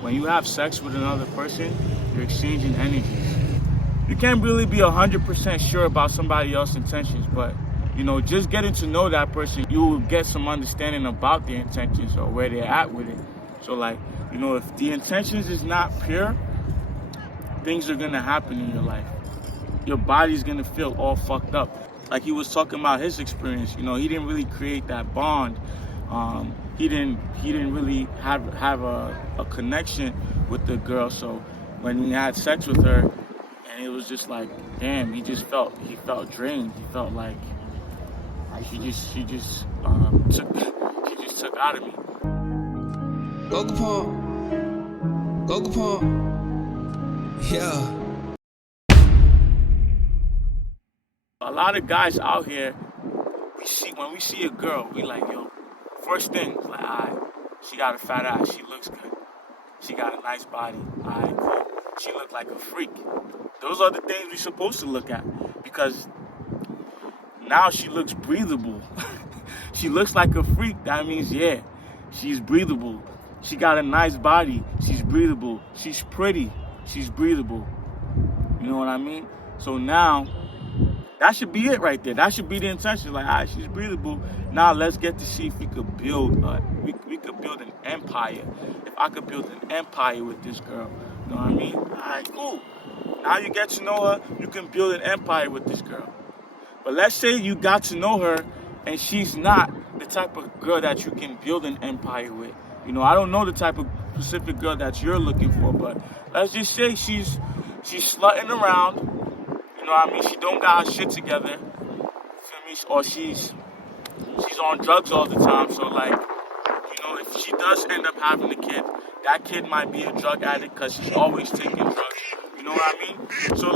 when you have sex with another person, you're exchanging energies. You can't really be 100% sure about somebody else's intentions, but just getting to know that person, you will get some understanding about their intentions or where they're at with it. So if the intentions is not pure, things are gonna happen in your life. Your body's gonna feel all fucked up. Like he was talking about his experience, he didn't really create that bond. He didn't really have a connection with the girl. So when he had sex with her, and it was just like, damn, he felt drained. He felt like she just took out of me. Go Capone. Yeah. A lot of guys out here, when we see a girl, we like, yo, first thing, it's like, alright, she got a fat ass, she looks good. She got a nice body, alright, cool. She look like a freak. Those are the things we're supposed to look at, because now she looks breathable. She looks like a freak. That means, yeah, she's breathable. She got a nice body. She's breathable. She's pretty. She's breathable. You know what I mean? So now, that should be it right there. That should be the intention. Like, all right, she's breathable. Now let's get to see if we could build we could build an empire. If I could build an empire with this girl, you know what I mean? All right, cool. Now you get to know her. You can build an empire with this girl. But let's say you got to know her, and she's not the type of girl that you can build an empire with. I don't know the type of specific girl that you're looking for, but let's just say she's slutting around. You know what I mean? She don't got her shit together. Feel me? Or she's on drugs all the time. So if she does end up having a kid, that kid might be a drug addict because she's always taking drugs. You know what I mean? So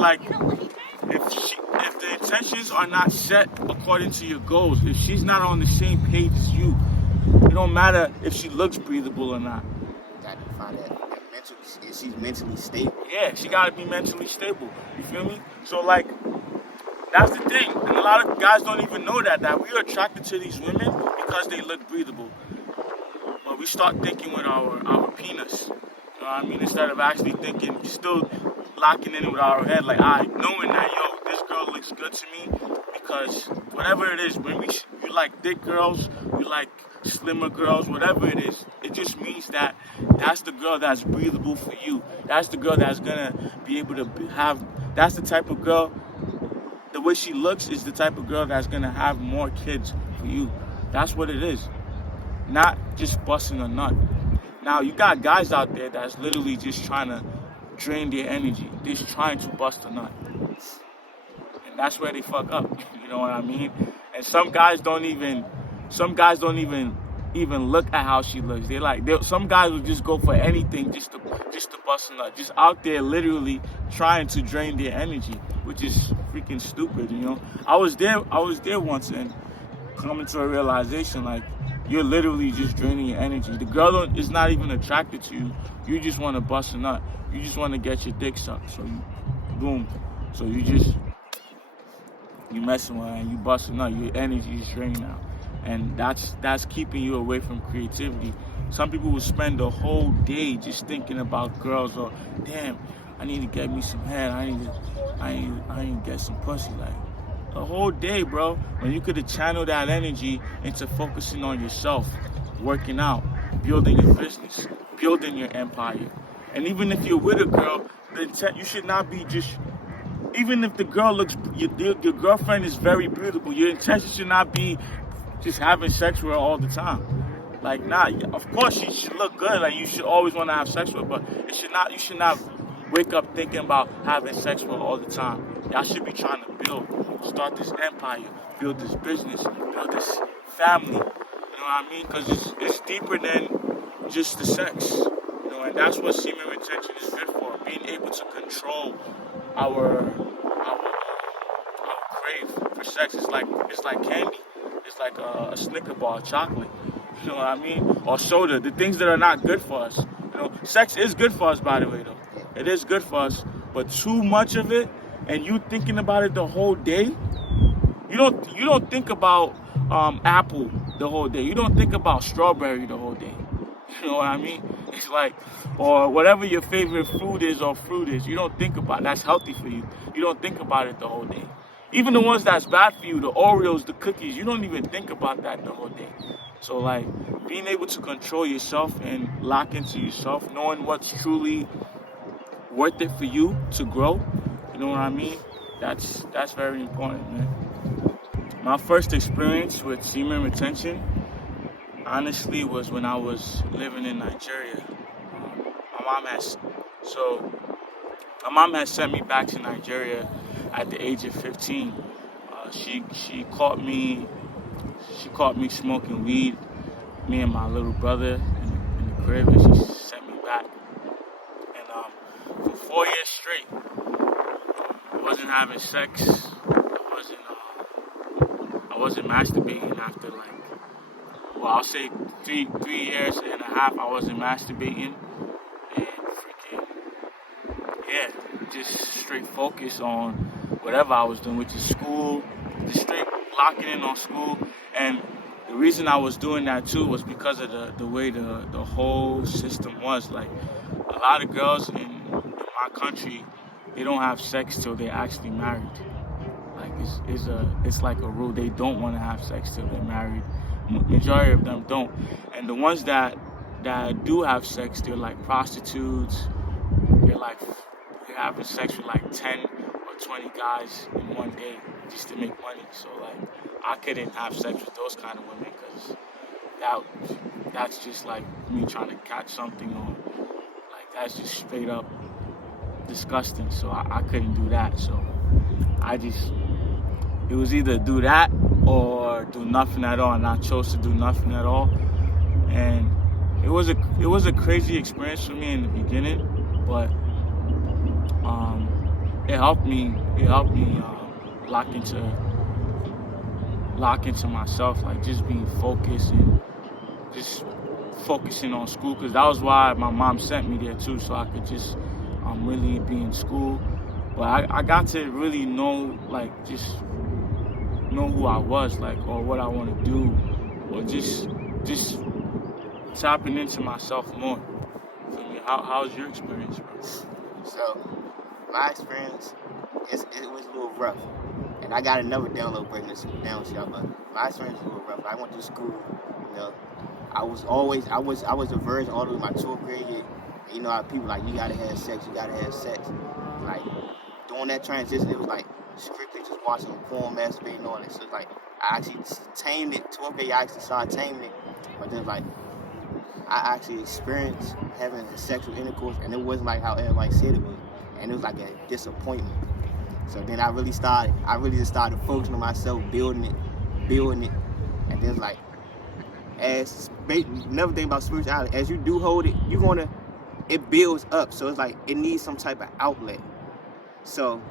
if the intentions are not set according to your goals, if she's not on the same page as you, it don't matter if she looks breathable or not. Got to find that she's mentally stable. Yeah, she gotta be mentally stable. You feel me? So that's the thing. And a lot of guys don't even know that we are attracted to these women because they look breathable. But we start thinking with our penis. You know what I mean? Instead of actually thinking, still locking in with our head, like, knowing that, yo, this girl looks good to me, because whatever it is, when you like thick girls, you like slimmer girls, whatever it is, it just means that that's the girl that's breathable for you. That's the girl that's gonna be able to that's the type of girl, the way she looks is the type of girl that's gonna have more kids for you. That's what it is. Not just busting a nut. Now, you got guys out there that's literally just trying to drain their energy. They're just trying to bust a nut. And that's where they fuck up. You know what I mean? And some guys don't even look at how she looks. Some guys will just go for anything just to bust a nut. Just out there literally trying to drain their energy, which is freaking stupid, I was there once and coming to a realization, like, you're literally just draining your energy. The girl is not even attracted to you. You just want to bust a nut. You just want to get your dick sucked. So boom. So you messing with her and you bust a nut. Your energy is draining now. And that's keeping you away from creativity. Some people will spend the whole day just thinking about girls, or, damn, I need to get me some head. I need to get some pussy. Like, a whole day, bro, when you could have channeled that energy into focusing on yourself, working out, building your business, building your empire. And even if you're with a girl, you should not be just, even if the girl looks, your girlfriend is very beautiful, your intention should not be just having sex with her all the time. Like, nah, of course she should look good, like, you should always want to have sex with her, but you should not wake up thinking about having sex with her all the time. Y'all should be trying to start this empire, build this business, build this family. You know what I mean? Because it's deeper than just the sex. And that's what semen retention is good for. Being able to control our crave for sex. It's like candy. It's like a Snicker bar, chocolate. You know what I mean? Or soda. The things that are not good for us. Sex is good for us, by the way, though. It is good for us. But too much of it, and you thinking about it the whole day, you don't think about apple the whole day. You don't think about strawberry the whole day. You know what I mean? It's like, or whatever your favorite food is or fruit is, you don't think about that's healthy for you. You don't think about it the whole day. Even the ones that's bad for you, the Oreos, the cookies, you don't even think about that the whole day. So like being able to control yourself and lock into yourself, knowing what's truly worth it for you to grow, you know what I mean? That's very important, man. My first experience with semen retention, honestly, was when I was living in Nigeria. My mom has so my mom had sent me back to Nigeria at the age of 15. She caught me smoking weed, me and my little brother in the crib, and she sent me back. And for 4 years straight, I wasn't having sex. I wasn't masturbating after I'll say three years and a half. I wasn't masturbating, and freaking yeah, just straight focus on whatever I was doing, which is school, just straight locking in on school. And the reason I was doing that too was because of the way the whole system was. Like a lot of girls in my country, they don't have sex till they're actually married. Like it's like a rule. They don't want to have sex till they're married. Majority of them don't. And the ones that do have sex, they're like prostitutes. They're having sex with like 10 or 20 guys in one day just to make money. So like I couldn't have sex with those kind of women because that's just like me trying to catch something, or like that's just straight up disgusting. So I couldn't do that. So it was either do that or do nothing at all, and I chose to do nothing at all. And it was a crazy experience for me in the beginning, but it helped me lock into myself, like just being focused and just focusing on school, because that was why my mom sent me there too, so I could just really be in school. But I got to really know, like, just know who I was, like, or what I want to do, or just tapping into myself more. Feel me? How's your experience, bro? So, my experience, it was a little rough. And I got another download breaking this down with y'all, but my experience was a little rough. I went to school, you know. I was a virgin all the way my 12th grade year. And you know how people like, you gotta have sex. Like, during that transition, it was like strictly just watching porn, masturbating, and all that. So like, I actually tamed it. 12th grade, I actually started taming it. But then like, I actually experienced having sexual intercourse, and it wasn't like how everybody said it was. And it was like a disappointment. So then I really just started focusing on myself, building it. And then like, another thing about spirituality, as you do hold it, it builds up. So it's like, it needs some type of outlet. So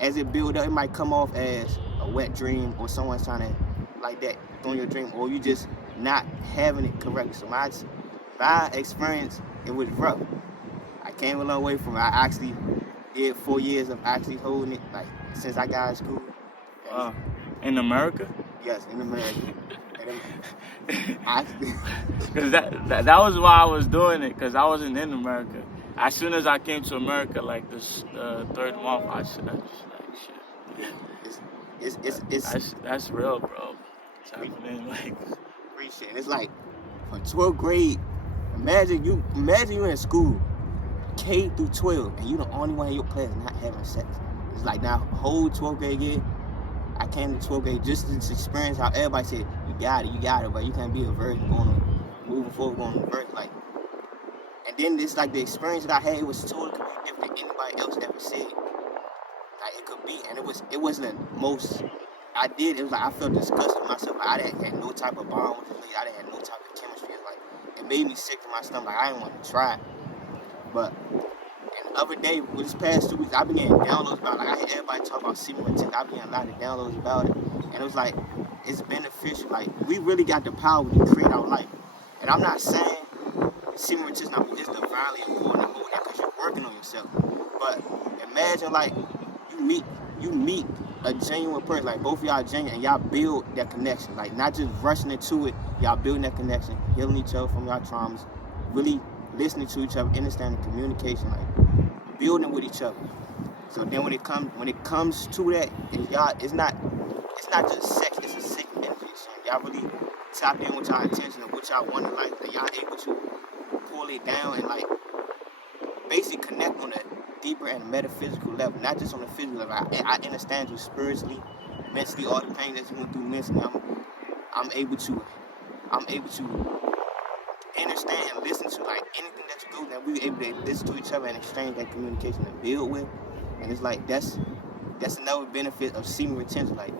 as it builds up, it might come off as a wet dream, or someone's trying to, like that, throwing your dream, or you just not having it correct. So my experience, it was rough. I came a long way from it. I actually did 4 years of actually holding it, like, since I got out of school. Wow. In America? Yes, in America. Because that was why I was doing it, because I wasn't in America. As soon as I came to America, like the third month, I just like, shit. That's real, bro. It's happening, like. Appreciate it. It's like, from 12th grade, imagine you in school, K through 12, and you the only one in your class not having sex. It's like, now, whole 12th grade year, I came to 12th grade just to experience how everybody said, you got it, but you can't be a virgin moving forward, going to virgin, like. And then it's like the experience that I had, it was totally different than anybody else ever said. Like, it could be, and it wasn't the most I did. It was like, I felt disgusted with myself. Like, I didn't have no type of bond with the lady. I didn't have no type of chemistry. Like, it made me sick to my stomach. Like, I didn't want to try. But and the other day, with this past 2 weeks, I began downloads about it. Like, I heard everybody talk about semen retention. I began a lot of downloads about it. And it was like, it's beneficial. Like, we really got the power to create our life. And I'm not saying semen retention is divinely important and all that, because you're working on yourself. But imagine, like, you meet a genuine person, like both of y'all genuine, and y'all build that connection. Like, not just rushing into it, y'all building that connection, healing each other from y'all traumas, really listening to each other, understanding communication, like building with each other. So then when it comes to that, it's not just sex, it's a sick energy exchange. Y'all really tap in with y'all intention of what y'all want in life, and y'all able to pull it down and like basically connect on a deeper and metaphysical level, not just on the physical level. I understand you spiritually, mentally, all the pain that you went through mentally. I'm able to understand and listen to like anything that you do, that we able to listen to each other and exchange that communication and build with. And it's like that's another benefit of semen retention, like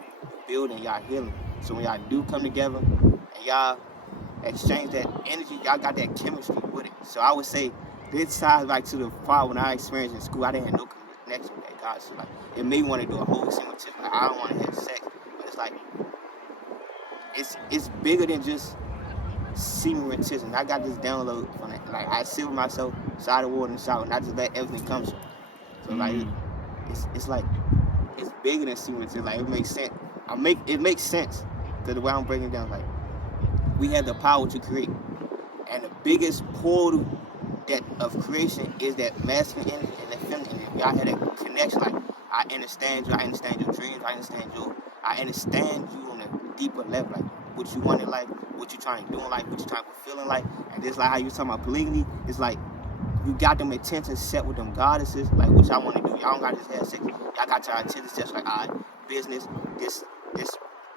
building y'all healing. So when y'all do come together and y'all exchange that energy, y'all got that chemistry with it. So I would say this ties like to the part when I experienced in school, I didn't have no connection with that God. So like it made me want to do a whole semen retention. Like I don't want to have sex, but it's like it's bigger than just semen retention. I got this download from it. Like I sit with myself, side of water in the shower, and I just let everything come to me. So like it's like it's bigger than semen retention. Like it makes sense. It makes sense to the way I'm breaking it down. Like we have the power to create, and the biggest portal of creation is that masculine energy and that feminine energy. Y'all have that connection. Like I understand you. I understand your dreams. I understand you on a deeper level. Like what you want in life, what you trying to do in life, what you trying to fulfill in life. And just like how you talking about polygamy, it's like you got them intentions set with them goddesses, like what y'all want to do. Y'all don't got to just have sex. Y'all got your intentions just like, all right, business, this,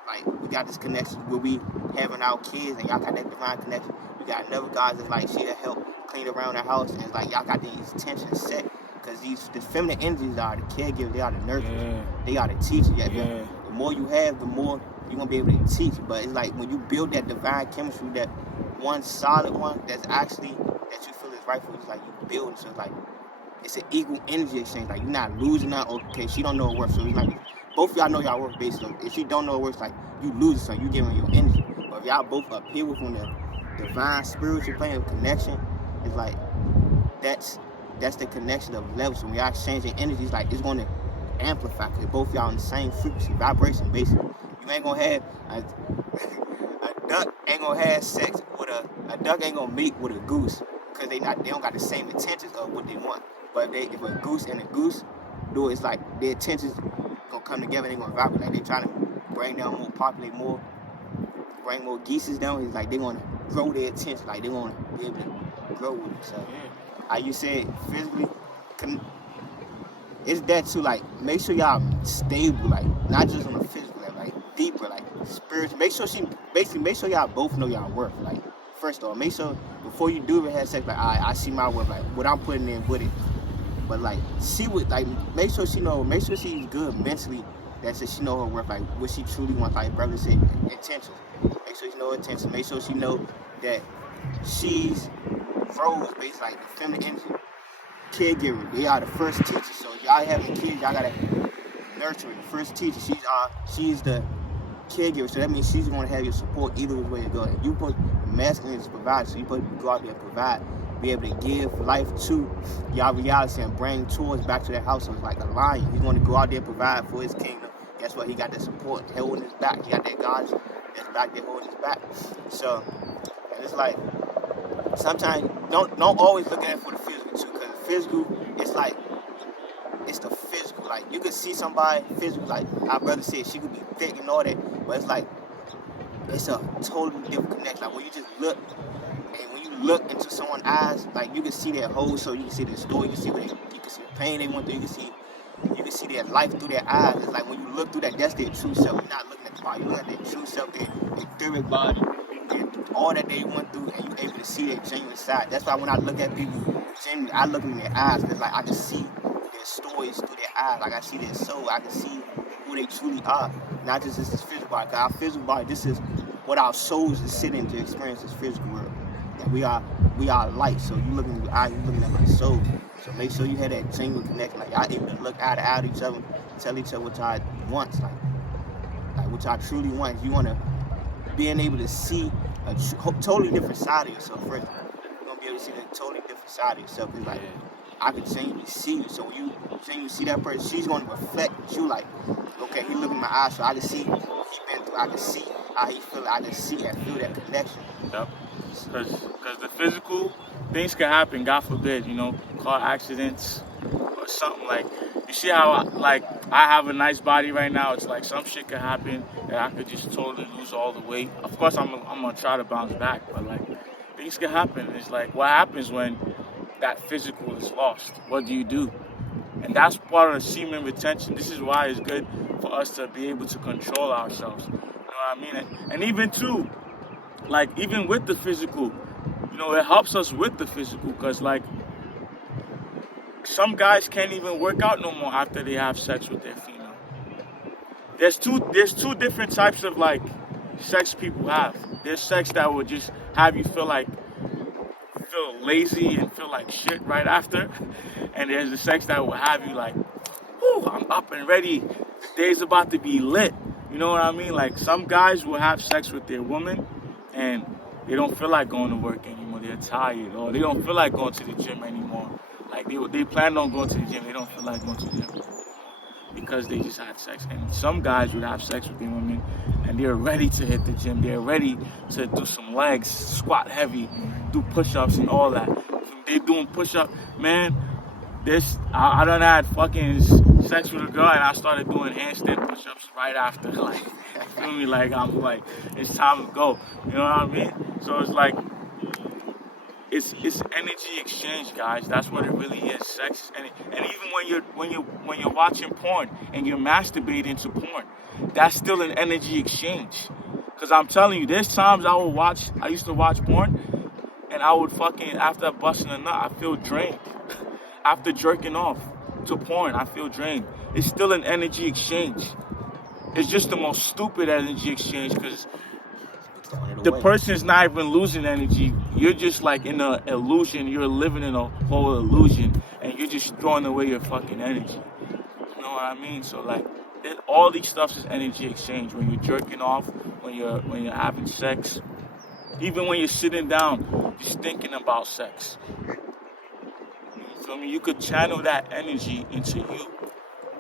like, we got this connection where we having our kids, and y'all got that divine connection. You got another goddess that's like, she'll help clean around the house, and it's like, y'all got these intentions set, because the feminine energies are the caregivers, they are the nurturers, they are the teachers. The more you have, the more you're going to be able to teach. But it's like, when you build that divine chemistry, that one solid one that's actually, that you feel is right for you, it's like you build. So it's like, it's an equal energy exchange. Like, you're not losing out. Okay, she don't know her worth. So it's like, both of y'all know y'all worth basically. If she don't know her worth, like, you lose it, so you giving your energy. But if y'all both up here within the divine spiritual plane of connection, it's like, that's the connection of levels. So when y'all exchanging energies, like, it's going to amplify, because both y'all on the same frequency, vibration, basically. You ain't going to have, a duck ain't going to have sex with a duck ain't going to mate with a goose, because they don't got the same intentions of what they want. But if a goose and a goose do it, it's like their intentions gonna come together, they gonna vibrate. Like they trying to bring down more, populate more, bring more geeses down. It's like they gonna grow their attention, like they gonna be able to grow with it. So how you said physically, it's that too. Like make sure y'all stable, like not just on a physical level, like deeper, like spiritual. Make sure y'all both know y'all worth. Like first off, make sure before you do even have sex, like I see my worth, like what I'm putting in with it. But like she would like make sure she's good mentally, that she know her worth, like what she truly wants, like brother said, intentions. Make sure she know her intentions, make sure she know that she's rose based, like the feminine energy, caregiver. They are the first teachers. So if y'all having kids, y'all gotta nurture the first teacher. She's the caregiver, so that means she's gonna have your support either way to go. And you put masculine is provide, so you supposed to go out there and provide, be able to give life to y'all reality and bring tours back to that house. So it's like a lion. He's going to go out there and provide for his kingdom. Guess what? He got the support holding his back. He got that God that's back there holding his back. So, and it's like, sometimes, don't always look at it for the physical too, because the physical, it's like, it's the physical. Like, you could see somebody physical, like our brother said, she could be thick and all that, but it's like, it's a totally different connection. Like, when you just look, and when you look into someone's eyes, like you can see their whole soul, you can see their story, you can see the pain they went through, you can see their life through their eyes. It's like when you look through that, that's their true self. You're not looking at the body, you're looking at their true self, their etheric body, all that they went through, and you're able to see their genuine side. That's why when I look at people, genuinely, I look in their eyes, because like I can see their stories through their eyes. Like I see their soul, I can see who they truly are, not just this physical body. Because our physical body, this is what our souls is sitting to experience this physical world. That we are light. So you looking in your eye, you looking at my soul. So make sure you have that genuine connection. Like y'all able to look eye to eye at each other, tell each other what y'all want, like what y'all truly want. You want to being able to see a totally different side of yourself first. You're gonna be able to see a totally different side of yourself. Cause like I can genuinely see you. So when you genuinely see that person, she's gonna reflect you. Like, okay, he looking in my eyes, so I can see what he been through. I can see how he feel. I can see and feel that connection. Yep. Because the physical, things can happen, God forbid, car accidents or something like, you see how, I have a nice body right now. It's like some shit could happen that I could just totally lose all the weight. Of course, I'm going to try to bounce back, but, things can happen. It's like, what happens when that physical is lost? What do you do? And that's part of the semen retention. This is why it's good for us to be able to control ourselves. You know what I mean? And even, too, even with the physical, it helps us with the physical because, some guys can't even work out no more after they have sex with their female. There's two different types of, sex people have. There's sex that will just have you feel lazy and feel like shit right after. And there's the sex that will have you whoo, I'm up and ready. The day's about to be lit. You know what I mean? Some guys will have sex with their woman and they don't feel like going to work anymore. They're tired, or they don't feel like going to the gym anymore. They planned on going to the gym. They don't feel like going to the gym because they just had sex. And some guys would have sex with their women and they're ready to hit the gym. They're ready to do some legs, squat heavy, do push-ups and all that. They doing push-up, man. I done had fucking sex with a girl and I started doing handstand push-ups right after. Feel me? I'm it's time to go. You know what I mean? So it's energy exchange, guys. That's what it really is. Sex and even when you're watching porn and you're masturbating to porn, that's still an energy exchange. Cause I'm telling you, there's times I used to watch porn and I would after busting a nut, I feel drained. After jerking off to porn, I feel drained. It's still an energy exchange. It's just the most stupid energy exchange because the person's not even losing energy. You're just in an illusion. You're living in a whole illusion and you're just throwing away your fucking energy. You know what I mean? So all these stuff is energy exchange. When you're jerking off, when you're having sex, even when you're sitting down, just thinking about sex. You feel me? You could channel that energy into you.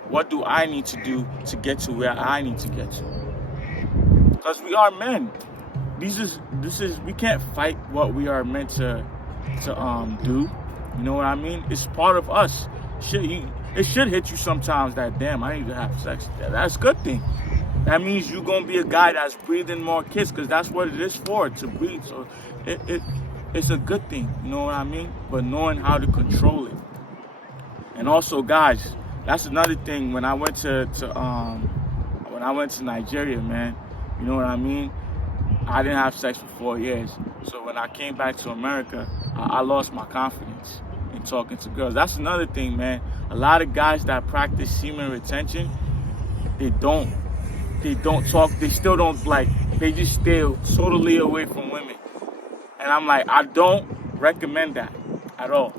What do I need to do to get to where I need to get to? Because we are men. This is we can't fight what we are meant to do. You know what I mean? It's part of us. It should hit you sometimes that damn, I need to have sex. That's a good thing. That means you're gonna be a guy that's breathing more kids because that's what it is for, to breathe. So it's a good thing. You know what I mean? But knowing how to control it. And also, guys, that's another thing. When I went to Nigeria, man, you know what I mean? I didn't have sex for 4 years. So when I came back to America, I lost my confidence in talking to girls. That's another thing, man. A lot of guys that practice semen retention, they don't talk, they still don't they just stay totally away from women. And I'm I don't recommend that at all.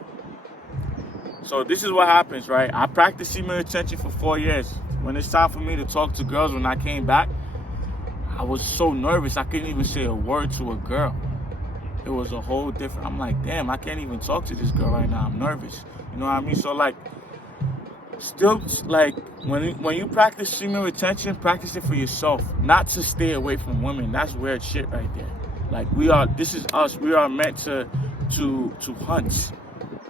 So this is what happens, right? I practiced semen retention for 4 years. When it's time for me to talk to girls when I came back, I was so nervous I couldn't even say a word to a girl. It was a whole different, I'm damn, I can't even talk to this girl right now. I'm nervous. You know what I mean? So still when you practice semen retention, practice it for yourself, not to stay away from women. That's weird shit right there. This is us. We are meant to hunt.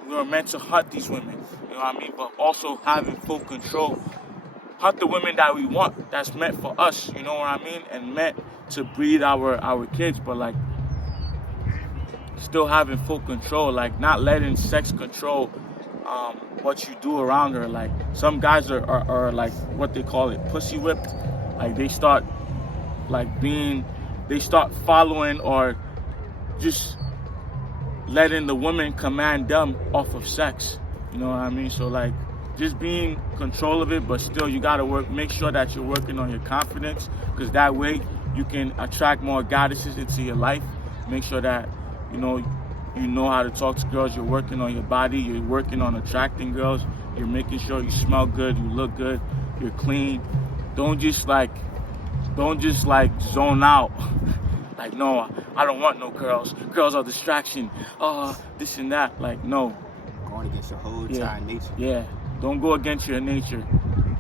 We are meant to hunt these women. You know what I mean? But also having full control. Hunt the women that we want, that's meant for us, you know what I mean? And meant to breed our kids, but still having full control, not letting sex control what you do around her. Some guys are what they call it, pussy whipped. They start they start following or just letting the woman command them off of sex. You know what I mean? So just being control of it, but still you gotta make sure that you're working on your confidence, because that way you can attract more goddesses into your life. Make sure that you know how to talk to girls. You're working on your body. You're working on attracting girls. You're making sure you smell good, you look good, you're clean. Don't just zone out. No, I don't want no girls. Girls are distraction. This and that. No. Going against your whole entire nature. Yeah. Don't go against your nature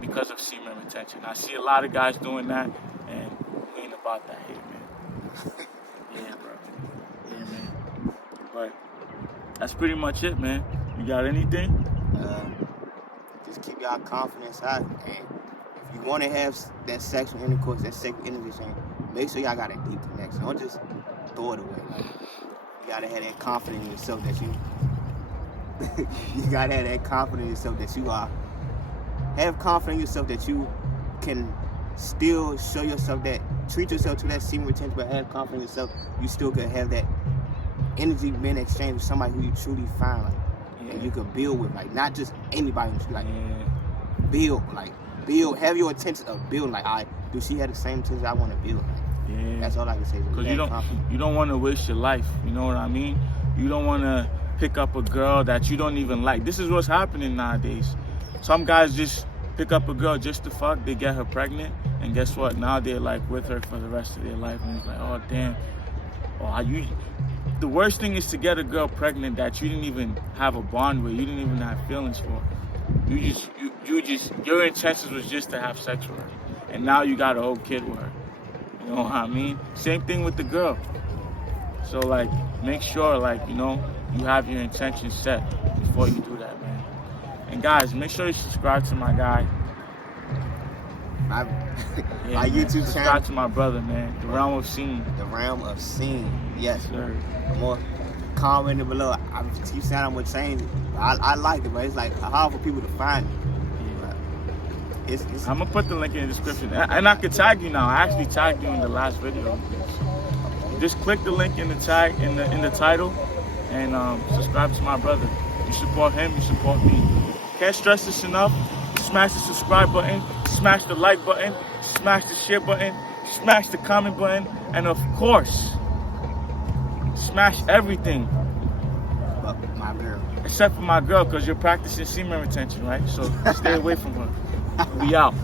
because of semen retention. I see a lot of guys doing that, and we ain't about that here, man. Yeah, bro. Yeah, man. But that's pretty much it, man. You got anything? Just keep y'all confidence high, and if you want to have that sexual intercourse, that sexual intimacy, make sure y'all got a deep connection. Don't just throw it away. Like, you gotta have that confidence in yourself that you. You gotta have that confidence in yourself that you are. Have confidence in yourself that you can still show yourself that, treat yourself to that semen retention, but have confidence in yourself. You still could have that energy being exchanged with somebody who you truly find, like, and you could build with, like, not just anybody, like, build, have your intention of building, like, do she have the same intention I want to build? Like, that's all I can say. Because you don't want to waste your life, you know what I mean? You don't want to pick up a girl that you don't even like. This is what's happening nowadays. Some guys just pick up a girl just to fuck, they get her pregnant, and guess what? Now they're like with her for the rest of their life, and it's like, oh damn. The worst thing is to get a girl pregnant that you didn't even have a bond with, you didn't even have feelings for. Your intentions was just to have sex with her, and now you got a whole kid with her. You know what I mean? Same thing with the girl. So like, make sure, like, you know, you have your intentions set before you do that, man. And guys, make sure you subscribe to my guy. My YouTube channel. Subscribe to my brother, man. The Realm of Semen. The Realm of Semen. Yes, sir. More comment below. I keep saying I'm gonna change it. I like it, but it's like hard for people to find it. I'm gonna put the link in the description, and I can tag you now. I actually tagged you in the last video. Just click the link in the tag in the title, and subscribe to my brother. You support him, you support me. Can't stress this enough. Smash the subscribe button, smash the like button, smash the share button, smash the comment button, and of course, smash everything. But my girl. Except for my girl, because you're practicing semen retention, right? So stay away from her. We out.